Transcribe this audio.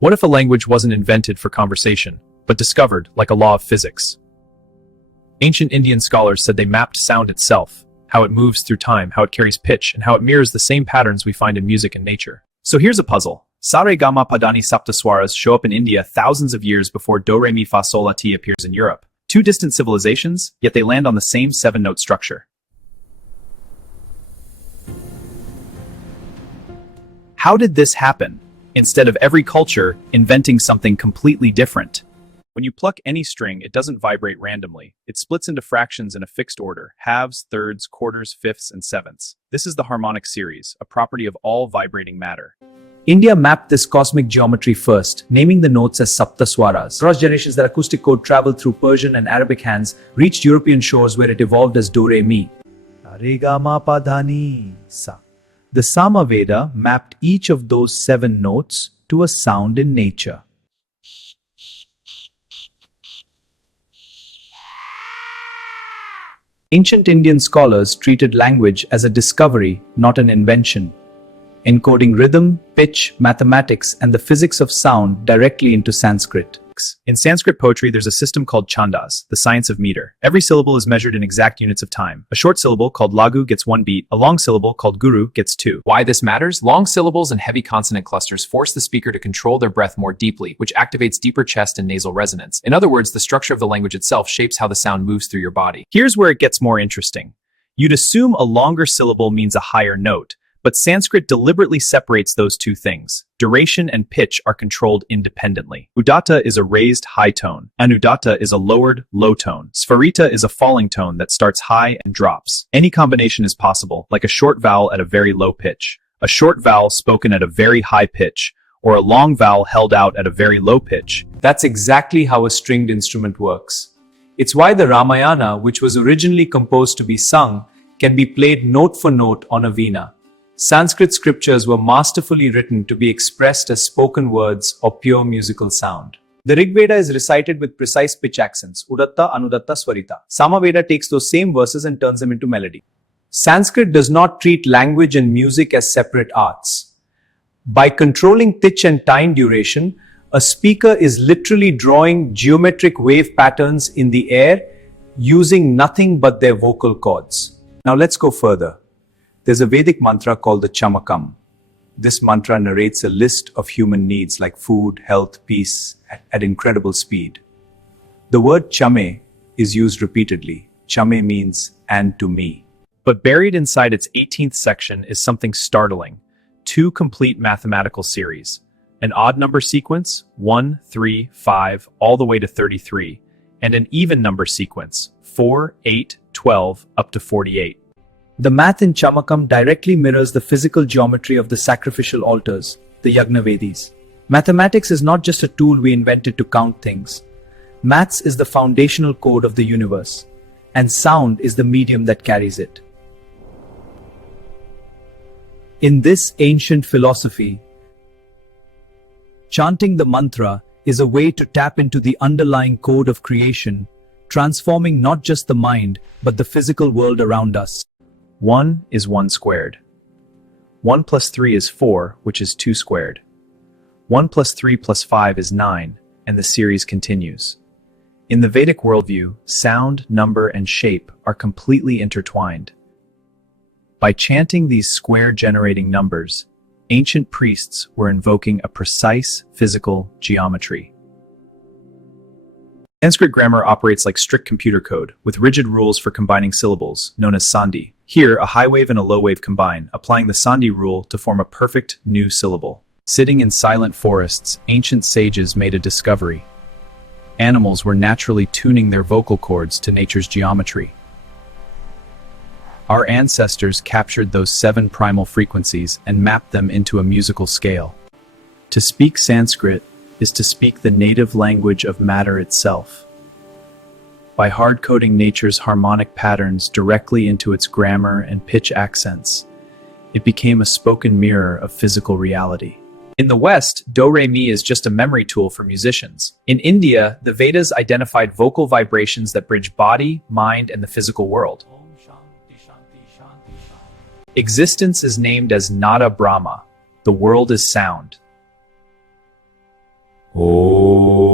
What if a language wasn't invented for conversation, but discovered like a law of physics? Ancient Indian scholars said they mapped sound itself, how it moves through time, how it carries pitch, and how it mirrors the same patterns we find in music and nature. So here's a puzzle. Sa re ga ma pa dha ni saptaswaras show up in India thousands of years before do re mi fa sol la ti appears in Europe. Two distant civilizations, yet they land on the same seven-note structure. How did this happen? Instead of every culture inventing something completely different. When you pluck any string, it doesn't vibrate randomly. It splits into fractions in a fixed order: halves, thirds, quarters, fifths, and sevenths. This is the harmonic series, a property of all vibrating matter. India mapped this cosmic geometry first, naming the notes as saptaswaras. Across generations, that acoustic code traveled through Persian and Arabic hands, reached European shores where it evolved as do-re-mi. Re ga ma pa dha ni sa. The Samaveda mapped each of those seven notes to a sound in nature. Ancient Indian scholars treated language as a discovery, not an invention, encoding rhythm, pitch, mathematics, and the physics of sound directly into Sanskrit. In Sanskrit poetry, there's a system called chandas, the science of meter. Every syllable is measured in exact units of time. A short syllable called lagu gets 1 beat, a long syllable called guru gets 2. Why this matters? Long syllables and heavy consonant clusters force the speaker to control their breath more deeply, which activates deeper chest and nasal resonance. In other words, the structure of the language itself shapes how the sound moves through your body. Here's where it gets more interesting. You'd assume a longer syllable means a higher note, but Sanskrit deliberately separates those two things. Duration and pitch are controlled independently. Udatta is a raised high tone. Anudatta is a lowered low tone. Sfarita is a falling tone that starts high and drops. Any combination is possible, like a short vowel at a very low pitch, a short vowel spoken at a very high pitch, or a long vowel held out at a very low pitch. That's exactly how a stringed instrument works. It's why the Ramayana, which was originally composed to be sung, can be played note for note on a veena. Sanskrit scriptures were masterfully written to be expressed as spoken words or pure musical sound. The Rig Veda is recited with precise pitch accents, udatta, anudatta, swarita. Samaveda takes those same verses and turns them into melody. Sanskrit does not treat language and music as separate arts. By controlling pitch and time duration, a speaker is literally drawing geometric wave patterns in the air using nothing but their vocal cords. Now let's go further. There's a Vedic mantra called the Chamakam. This mantra narrates a list of human needs like food, health, peace at incredible speed. The word chame is used repeatedly. Chame means and to me. But buried inside its 18th section is something startling. 2 complete mathematical series. An odd number sequence, 1, 3, 5, all the way to 33, and an even number sequence, 4, 8, 12, up to 48. The math in Chamakam directly mirrors the physical geometry of the sacrificial altars, the Yagnavedis. Mathematics is not just a tool we invented to count things. Maths is the foundational code of the universe, and sound is the medium that carries it. In this ancient philosophy, chanting the mantra is a way to tap into the underlying code of creation, transforming not just the mind, but the physical world around us. 1 is 1 squared. 1 plus 3 is 4, which is 2 squared. 1 plus 3 plus 5 is 9, and the series continues. In the Vedic worldview, sound, number, and shape are completely intertwined. By chanting these square-generating numbers, ancient priests were invoking a precise physical geometry. Sanskrit grammar operates like strict computer code, with rigid rules for combining syllables, known as sandhi. Here, a high wave and a low wave combine, applying the sandhi rule to form a perfect new syllable. Sitting in silent forests, ancient sages made a discovery. Animals were naturally tuning their vocal cords to nature's geometry. Our ancestors captured those 7 primal frequencies and mapped them into a musical scale. To speak Sanskrit is to speak the native language of matter itself. By hard-coding nature's harmonic patterns directly into its grammar and pitch accents, it became a spoken mirror of physical reality. In the West, do-re-mi is just a memory tool for musicians. In India, the Vedas identified vocal vibrations that bridge body, mind, and the physical world. Existence is named as Nada Brahma. The world is sound. Om.